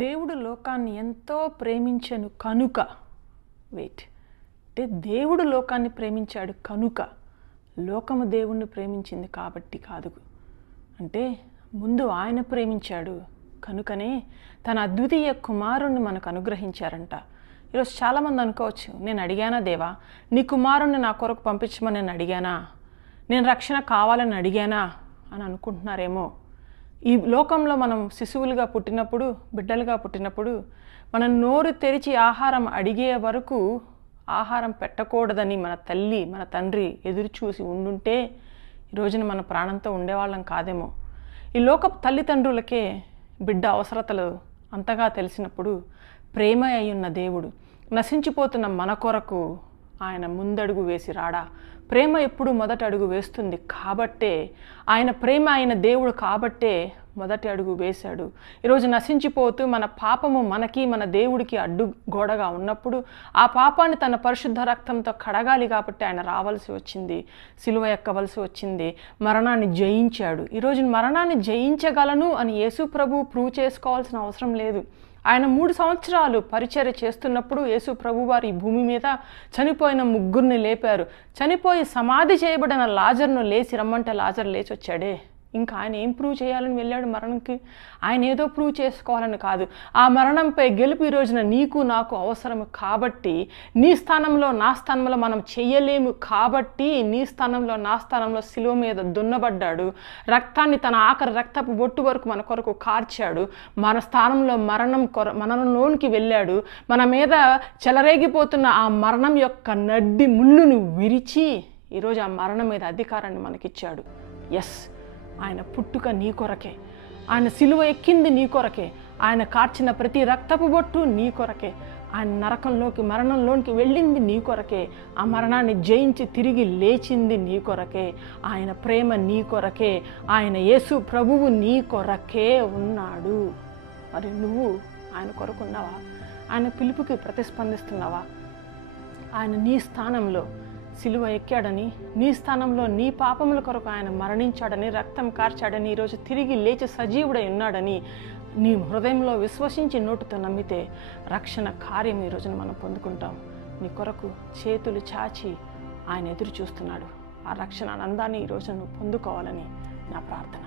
దేవుడు లోకాన్ని ఎంతో ప్రేమించెను కనుక అంటే దేవుడు లోకాన్ని ప్రేమించాడు కనుక లోకము దేవుణ్ణి ప్రేమించింది కాబట్టి కాదు. అంటే ముందు ఆయన ప్రేమించాడు కనుకనే తన అద్వితీయ కుమారుణ్ణి మనకు అనుగ్రహించారంట. ఈరోజు చాలామంది అనుకోవచ్చు, నేను అడిగానా దేవా, నీ కుమారుణ్ణి నా కొరకు పంపించమని నేను అడిగానా, నేను రక్షణ కావాలని అడిగానా అని అనుకుంటున్నారేమో. ఈ లోకంలో మనం శిశువులుగా పుట్టినప్పుడు, బిడ్డలుగా పుట్టినప్పుడు మనం నోరు తెరిచి ఆహారం అడిగే వరకు ఆహారం పెట్టకూడదని మన తల్లి మన తండ్రి ఎదురు చూసి ఉండుంటే ఈరోజున మన ప్రాణంతో ఉండేవాళ్ళం కాదేమో. ఈ లోకపు తల్లిదండ్రులకే బిడ్డ అవసరతలు అంతగా తెలిసినప్పుడు ప్రేమ అయ్యున్న దేవుడు నశించిపోతున్న మన కొరకు ఆయన ముందడుగు వేసి రాడా. ప్రేమ ఎప్పుడు మొదటి అడుగు వేస్తుంది కాబట్టే, ఆయన ప్రేమ అయిన దేవుడు కాబట్టే మొదటి అడుగు వేశాడు. ఈరోజు నశించిపోతూ మన పాపము మనకి మన దేవుడికి అడ్డు గోడగా ఉన్నప్పుడు ఆ పాపాన్ని తన పరిశుద్ధ రక్తంతో కడగాలి కాబట్టి ఆయన రావాల్సి వచ్చింది, సిలువ ఎక్కవలసి వచ్చింది, మరణాన్ని జయించాడు. ఈరోజు మరణాన్ని జయించగలను అని యేసు ప్రభు ప్రూవ్ చేసుకోవాల్సిన అవసరం లేదు. ఆయన 3 సంవత్సరాలు పరిచర్య చేస్తున్నప్పుడు యేసు ప్రభువారు ఈ భూమి మీద చనిపోయిన 3 లేపారు. చనిపోయి సమాధి చేయబడిన లాజర్ను లేచి రమ్మంటే లాజర్ లేచి వచ్చాడే. ఇంకా ఆయన ఏం ప్రూవ్ చేయాలని వెళ్ళాడు మరణంకి? ఆయన ఏదో ప్రూవ్ చేసుకోవాలని కాదు. ఆ మరణంపై గెలుపు ఈ రోజున నీకు నాకు అవసరం కాబట్టి, నీ స్థానంలో నా స్థానంలో మనం చెయ్యలేము కాబట్టి నీ స్థానంలో నా స్థానంలో శిలువ మీద దున్నబడ్డాడు. రక్తాన్ని తన ఆఖరి రక్తపు బొట్టు వరకు మన కొరకు కార్చాడు. మన స్థానంలో మరణంలోనికి వెళ్ళాడు. మన మీద చెలరేగిపోతున్న ఆ మరణం యొక్క నడ్డి ముళ్ళును విరిచి ఈరోజు ఆ మరణం మీద అధికారాన్ని మనకిచ్చాడు. ఎస్, ఆయన పుట్టుక నీ కొరకే, ఆయన సిలువ ఎక్కింది నీ కొరకే, ఆయన కార్చిన ప్రతి రక్తపు బొట్టు నీ కొరకే, ఆయన మరణంలోనికి వెళ్ళింది నీ కొరకే, ఆ మరణాన్ని జయించి తిరిగి లేచింది నీ కొరకే, ఆయన ప్రేమ నీ కొరకే, ఆయన యేసు ప్రభువు నీ కొరకే ఉన్నాడు. మరి నువ్వు ఆయన కొరకు ఉన్నావా? ఆయన పిలుపుకి ప్రతిస్పందిస్తున్నావా? ఆయన నీ స్థానంలో సిలువ ఎక్కాడని, నీ స్థానంలో నీ పాపముల కొరకు ఆయన మరణించాడని, రక్తం కార్చాడని, ఈరోజు తిరిగి లేచి సజీవుడై ఉన్నాడని నీ హృదయంలో విశ్వసించి నోటితో నమ్మితే రక్షణ కార్యం ఈరోజున మనం పొందుకుంటాం. నీ కొరకు చేతులు చాచి ఆయన ఎదురు చూస్తున్నాడు. ఆ రక్షణ ఆనందాన్ని ఈరోజు నువ్వు పొందుకోవాలని నా ప్రార్థన.